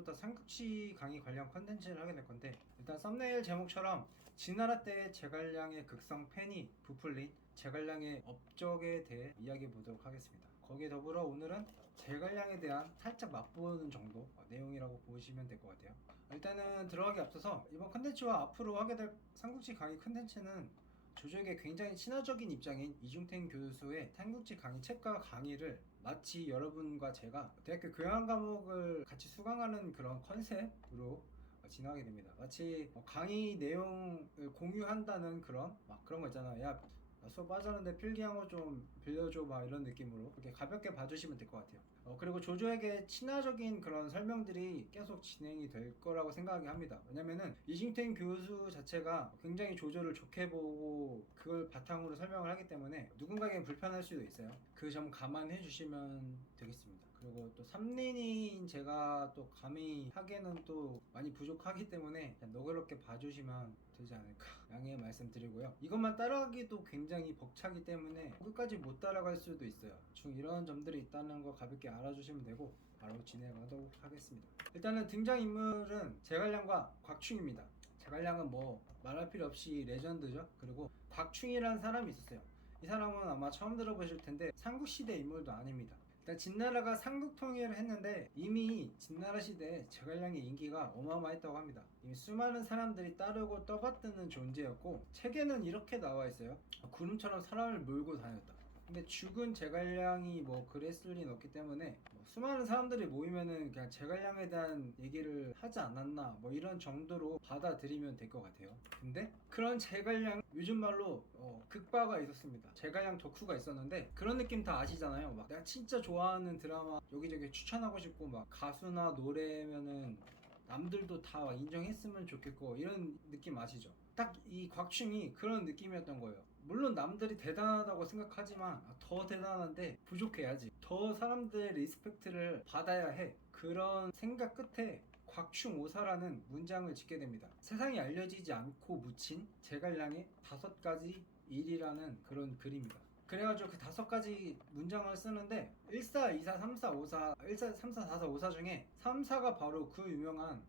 오늘부터 삼국지 강의 관련 컨텐츠를 하게 될 건데, 일단 썸네일 제목처럼 진나라 때 제갈량의 극성 팬이 부풀린 제갈량의 업적에 대해 이야기해 보도록 하겠습니다. 거기에 더불어 오늘은 제갈량에 대한 살짝 맛보는 정도 내용이라고 보시면 될 것 같아요. 일단은 들어가기 앞서서 이번 컨텐츠와 앞으로 하게 될 삼국지 강의 컨텐츠는 조조에게 굉장히 친화적인 입장인 이중택 교수의 삼국지 강의 책과 강의를 마치 여러분과 제가 대학교 교양 과목을 같이 수강하는 그런 컨셉으로 진행하게 됩니다. 마치 강의 내용을 공유한다는 그런 거 있잖아요. 야, 나 수업 빠졌는데 필기한 거 좀 빌려줘, 막 이런 느낌으로 이렇게 가볍게 봐주시면 될 것 같아요. 그리고 조조에게 친화적인 그런 설명들이 계속 진행이 될 거라고 생각하게 합니다. 왜냐면은 이중택 교수 자체가 굉장히 조조를 좋게 보고 그걸 바탕으로 설명을 하기 때문에 누군가에겐 불편할 수도 있어요. 그 점 감안해 주시면 되겠습니다. 그리고 또 3린인 제가 또 감히 하기에는 또 많이 부족하기 때문에 그냥 너그럽게 봐주시면 되지 않을까 양해 말씀드리고요. 이것만 따라가기도 굉장히 벅차기 때문에 끝까지 못 따라갈 수도 있어요. 중 이런 점들이 있다는 거 가볍게 알아주시면 되고 바로 진행하도록 하겠습니다. 일단은 등장인물은 제갈량과 곽충입니다. 제갈량은 뭐 말할 필요 없이 레전드죠. 그리고 곽충이라는 사람이 있었어요. 이 사람은 아마 처음 들어보실 텐데 삼국시대 인물도 아닙니다. 일단 진나라가 삼국통일을 했는데 이미 진나라 시대에 제갈량의 인기가 어마어마했다고 합니다. 이미 수많은 사람들이 따르고 떠받드는 존재였고 책에는 이렇게 나와 있어요. 구름처럼 사람을 몰고 다녔다. 근데 죽은 제갈량이 뭐 그랬을 리는 없기 때문에 수많은 사람들이 모이면은 그냥 제갈량에 대한 얘기를 하지 않았나 뭐 이런 정도로 받아들이면 될 것 같아요. 근데 그런 제갈량 요즘 말로 극바가 있었습니다. 제갈량 덕후가 있었는데 그런 느낌 다 아시잖아요. 막 내가 진짜 좋아하는 드라마 여기저기 추천하고 싶고 막 가수나 노래면은 남들도 다 인정했으면 좋겠고 이런 느낌 아시죠? 딱 이 곽충이 그런 느낌이었던 거예요. 물론 남들이 대단하다고 생각하지만 더 대단한데 부족해야지, 더 사람들의 리스펙트를 받아야 해, 그런 생각 끝에 곽충 오사라는 문장을 짓게 됩니다. 세상에 알려지지 않고 묻힌 제갈량의 5가지 일이라는 그런 글입니다. 그래가지고 그 5가지 문장을 쓰는데 1사, 2사, 3사, 5사, 1사, 3사, 4사, 5사 중에 3사가 바로 그 유명한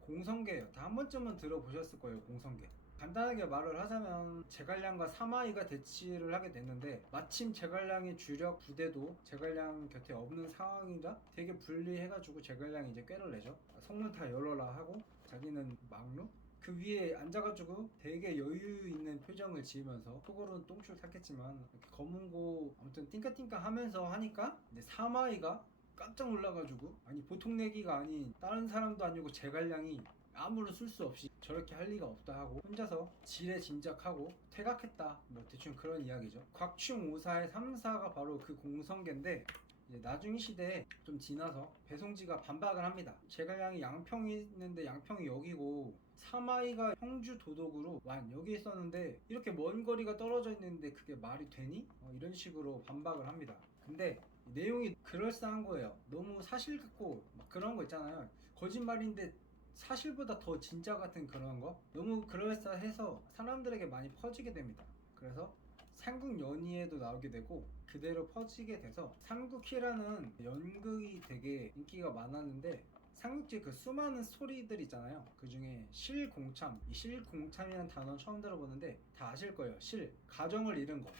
공성계예요. 다 한 번쯤은 들어보셨을 거예요. 공성계. 간단하게 말을 하자면 제갈량과 사마이가 대치를 하게 됐는데 마침 제갈량의 주력 부대도 제갈량 곁에 없는 상황이라 되게 불리해가지고 제갈량이 이제 꾀를 내죠. 성문 다 열어라 하고 자기는 막루? 그 위에 앉아가지고 되게 여유 있는 표정을 지으면서 속으로는 똥줄 탔겠지만 이렇게 검은고 아무튼 띵까띵까 하면서 하니까 이제 사마이가 깜짝 놀라가지고, 아니 보통 내기가 아닌 다른 사람도 아니고 제갈량이 아무런 술수 없이 저렇게 할 리가 없다 하고 혼자서 지레 짐작하고 퇴각했다, 뭐 대충 그런 이야기죠. 곽충 오사의 3사가 바로 그 공성계인데 이제 나중 시대에 좀 지나서 배송지가 반박을 합니다. 제갈량이 양평이 있는데 양평이 여기고 사마이가 형주 도독으로 완 여기 있었는데 이렇게 먼 거리가 떨어져 있는데 그게 말이 되니? 이런 식으로 반박을 합니다. 근데 내용이 그럴싸한 거예요. 너무 사실 같고 막 그런 거 있잖아요. 거짓말인데 사실보다 더 진짜 같은 그런 거, 너무 그럴싸해서 사람들에게 많이 퍼지게 됩니다. 그래서 삼국연의에도 나오게 되고 그대로 퍼지게 돼서 삼국희라는 연극이 되게 인기가 많았는데, 삼국지 그 수많은 스토리들 있잖아요. 그 중에 실공참, 이 실공참이라는 단어 처음 들어보는데 다 아실 거예요. 실, 가정을 잃은 거,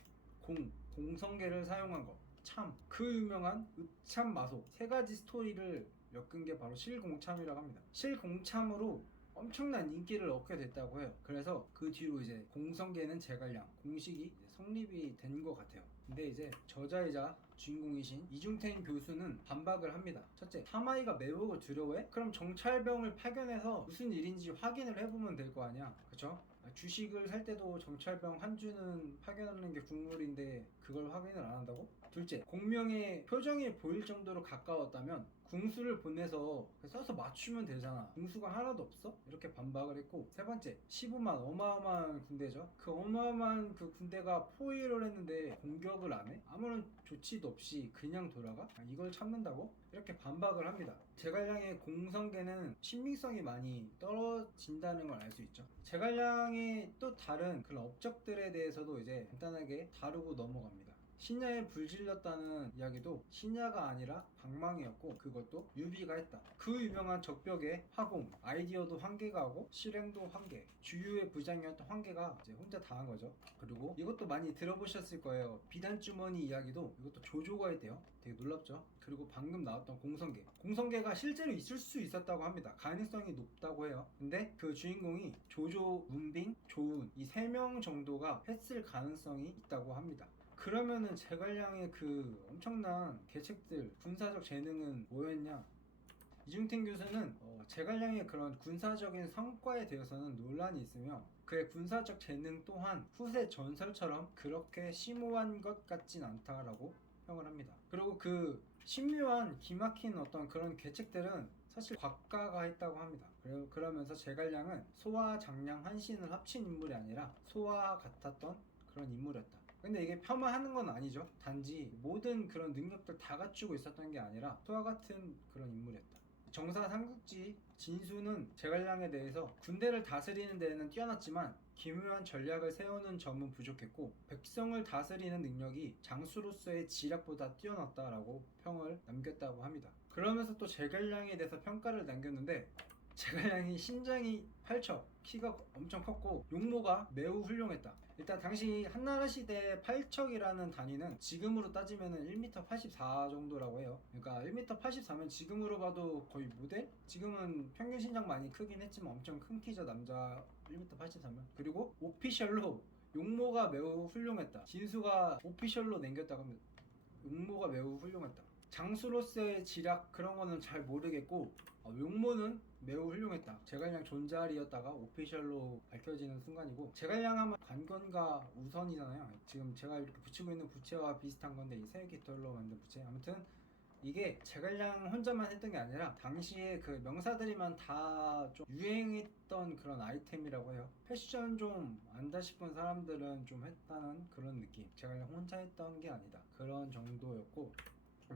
공성계를 사용한 거, 참, 그 유명한 읍참마소 3가지 스토리를 엮은 게 바로 실공참이라고 합니다. 실공참으로 엄청난 인기를 얻게 됐다고 해요. 그래서 그 뒤로 이제 공성계는 제갈량 공식이 성립이 된 것 같아요. 근데 이제 저자이자 주인공이신 이중택 교수는 반박을 합니다. 첫째, 사마이가 매복을 두려워해? 그럼 정찰병을 파견해서 무슨 일인지 확인을 해보면 될 거 아니야, 그쵸? 주식을 살 때도 정찰병 한 주는 파견하는 게 국룰인데 그걸 확인을 안 한다고? 둘째, 공명의 표정이 보일 정도로 가까웠다면 궁수를 보내서 써서 맞추면 되잖아. 궁수가 하나도 없어? 이렇게 반박을 했고, 세 번째, 15만 어마어마한 군대죠. 그 어마어마한 그 군대가 포위를 했는데 공격을 안 해? 아무런 조치도 없이 그냥 돌아가? 이걸 참는다고? 이렇게 반박을 합니다. 제갈량의 공성계는 신빙성이 많이 떨어진다는 걸 알 수 있죠. 제갈량의 또 다른 그런 업적들에 대해서도 이제 간단하게 다루고 넘어갑니다. 신야에 불질렀다는 이야기도 신야가 아니라 방망이였고 그것도 유비가 했다. 그 유명한 적벽의 화공, 아이디어도 황계가 하고 실행도 황계, 주유의 부장이었던 황계가 이제 혼자 다 한 거죠. 그리고 이것도 많이 들어보셨을 거예요. 비단주머니 이야기도 이것도 조조가 했대요. 되게 놀랍죠. 그리고 방금 나왔던 공성계가 실제로 있을 수 있었다고 합니다. 가능성이 높다고 해요. 근데 그 주인공이 조조, 문빙, 조운 이 3명 정도가 했을 가능성이 있다고 합니다. 그러면은 제갈량의 그 엄청난 계책들, 군사적 재능은 뭐였냐? 이중택 교수는 제갈량의 그런 군사적인 성과에 대해서는 논란이 있으며 그의 군사적 재능 또한 후세 전설처럼 그렇게 심오한 것 같진 않다라고 평을 합니다. 그리고 그 신묘한 기막힌 어떤 그런 계책들은 사실 곽가가 했다고 합니다. 그러면서 제갈량은 소와 장량 한신을 합친 인물이 아니라 소와 같았던 그런 인물이었다. 근데 이게 폄하하는 건 아니죠. 단지 모든 그런 능력들 다 갖추고 있었던 게 아니라 소와 같은 그런 인물이었다. 정사 삼국지 진수는 제갈량에 대해서 군대를 다스리는 데에는 뛰어났지만 기묘한 전략을 세우는 점은 부족했고 백성을 다스리는 능력이 장수로서의 지략보다 뛰어났다라고 평을 남겼다고 합니다. 그러면서 또 제갈량에 대해서 평가를 남겼는데 제갈량이 신장이 8척, 키가 엄청 컸고 용모가 매우 훌륭했다. 일단 당시 한나라 시대 8척이라는 단위는 지금으로 따지면 1m 84 정도라고 해요. 그러니까 1m 84면 지금으로 봐도 거의 모델? 지금은 평균 신장 많이 크긴 했지만 엄청 큰 키죠. 남자 1m 83면. 그리고 오피셜로 용모가 매우 훌륭했다. 진수가 오피셜로 남겼다고 합니다. 용모가 매우 훌륭했다. 장수로서의 지략 그런 거는 잘 모르겠고 용모는 매우 훌륭했다. 제갈량 존잘이었다가 오피셜로 밝혀지는 순간이고 제갈량 하면 관건과 우선이잖아요. 지금 제가 이렇게 붙이고 있는 부채와 비슷한 건데 이 새 깃털로 만든 부채. 아무튼 이게 제갈량 혼자만 했던 게 아니라 당시에 그 명사들이만 다 좀 유행했던 그런 아이템이라고 해요. 패션 좀 안다 싶은 사람들은 좀 했다는 그런 느낌. 제갈량 혼자 했던 게 아니다. 그런 정도였고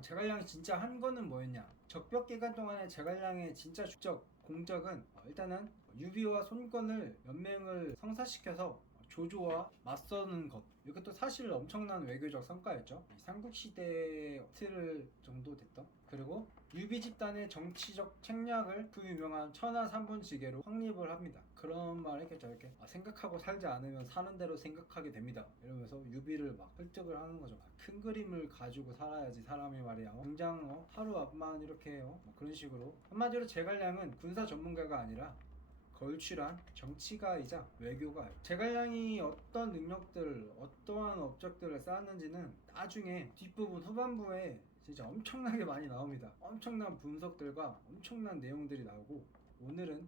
제갈량이 진짜 한 거는 뭐였냐? 적벽 기간 동안에 제갈량의 진짜 주적 공적은 일단은 유비와 손권을 연맹을 성사시켜서 조조와 맞서는 것. 이것도 사실 엄청난 외교적 성과였죠. 삼국시대 틀 정도 됐던. 그리고 유비 집단의 정치적 책략을 그 유명한 천하 삼분지계로 확립을 합니다. 그런 말 했겠죠. 이렇게 생각하고 살지 않으면 사는 대로 생각하게 됩니다. 이러면서 유비를 막 설득을 하는 거죠. 큰 그림을 가지고 살아야지 사람이 말이야. 당장 하루 앞만 이렇게 해요. 그런 식으로. 한마디로 제갈량은 군사 전문가가 아니라 걸출한 정치가이자 외교가. 제갈량이 어떤 능력들, 어떠한 업적들을 쌓았는지는 나중에 뒷부분 후반부에 진짜 엄청나게 많이 나옵니다. 엄청난 분석들과 엄청난 내용들이 나오고 오늘은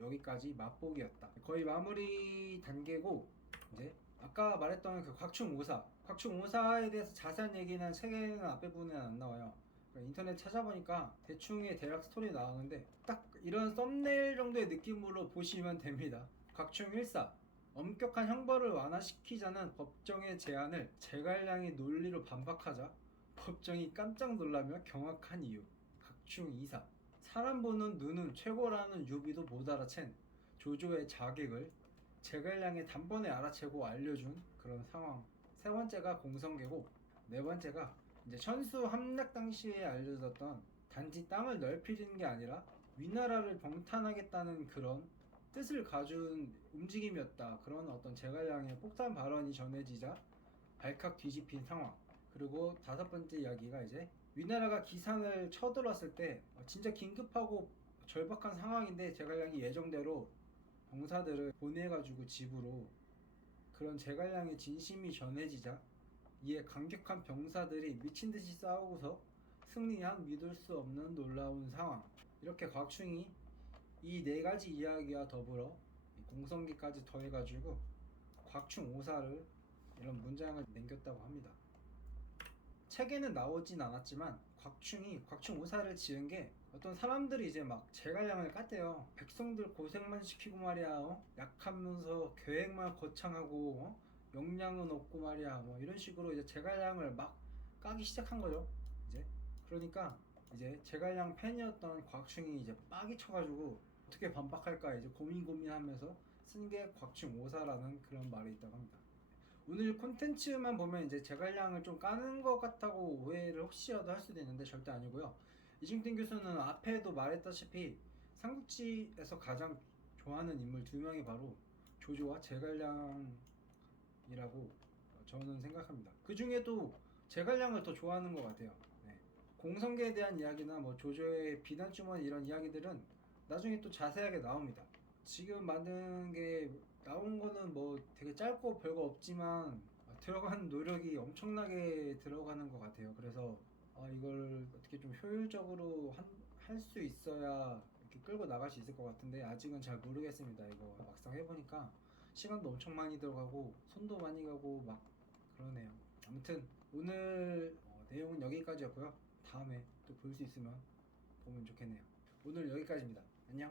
여기까지 맛보기였다. 거의 마무리 단계고 이제 아까 말했던 그 곽충오사에 대해서 자세한 얘기는 책에는 앞에 부분에 안 나와요. 인터넷 찾아보니까 대충의 대략 스토리 나오는데 딱 이런 썸네일 정도의 느낌으로 보시면 됩니다. 곽충 1사 엄격한 형벌을 완화시키자는 법정의 제안을 제갈량이 논리로 반박하자 법정이 깜짝 놀라며 경악한 이유. 곽충 2사 사람 보는 눈은 최고라는 유비도 못 알아챈 조조의 자객을 제갈량이 단번에 알아채고 알려준 그런 상황. 세 번째가 공성계고 네 번째가 이제 천수 함락 당시에 알려졌던 단지 땅을 넓히는 게 아니라 위나라를 병탄하겠다는 그런 뜻을 가진 움직임이었다. 그런 어떤 제갈량의 폭탄 발언이 전해지자 발칵 뒤집힌 상황. 그리고 다섯 번째 이야기가 이제 위나라가 기산을 쳐들었을 때 진짜 긴급하고 절박한 상황인데 제갈량이 예정대로 병사들을 보내가지고 집으로 그런 제갈량의 진심이 전해지자 이에 감격한 병사들이 미친듯이 싸우고서 승리한 믿을 수 없는 놀라운 상황. 이렇게 곽충이 이 네 가지 이야기와 더불어 공성기까지 더해가지고 곽충 오사를 이런 문장을 남겼다고 합니다. 책에는 나오진 않았지만 곽충 오사를 지은 게 어떤 사람들이 이제 막 제갈량을 깠대요. 백성들 고생만 시키고 말이야. 약하면서 계획만 거창하고 역량은 없고 말이야. 뭐 이런 식으로 이제 제갈량을 막 까기 시작한 거죠. 이제 그러니까 이제 제갈량 팬이었던 곽충이 이제 빡이 쳐가지고 어떻게 반박할까 이제 고민하면서 쓴 게 곽충 오사라는 그런 말이 있다고 합니다. 오늘 콘텐츠만 보면 이제 제갈량을 좀 까는 것 같다고 오해를 혹시라도 할 수도 있는데 절대 아니고요. 이중택 교수는 앞에도 말했다시피 삼국지에서 가장 좋아하는 인물 두 명이 바로 조조와 제갈량이라고 저는 생각합니다. 그 중에도 제갈량을 더 좋아하는 것 같아요. 네. 공성계에 대한 이야기나 뭐 조조의 비단 주머니 이런 이야기들은 나중에 또 자세하게 나옵니다. 지금 만든 게 나온 거는 뭐 되게 짧고 별거 없지만 들어가는 노력이 엄청나게 들어가는 것 같아요. 그래서 이걸 어떻게 좀 효율적으로 할 수 있어야 이렇게 끌고 나갈 수 있을 것 같은데 아직은 잘 모르겠습니다. 이거 막상 해보니까 시간도 엄청 많이 들어가고 손도 많이 가고 막 그러네요. 아무튼 오늘 내용은 여기까지였고요. 다음에 또 볼 수 있으면 보면 좋겠네요. 오늘 여기까지입니다. 안녕.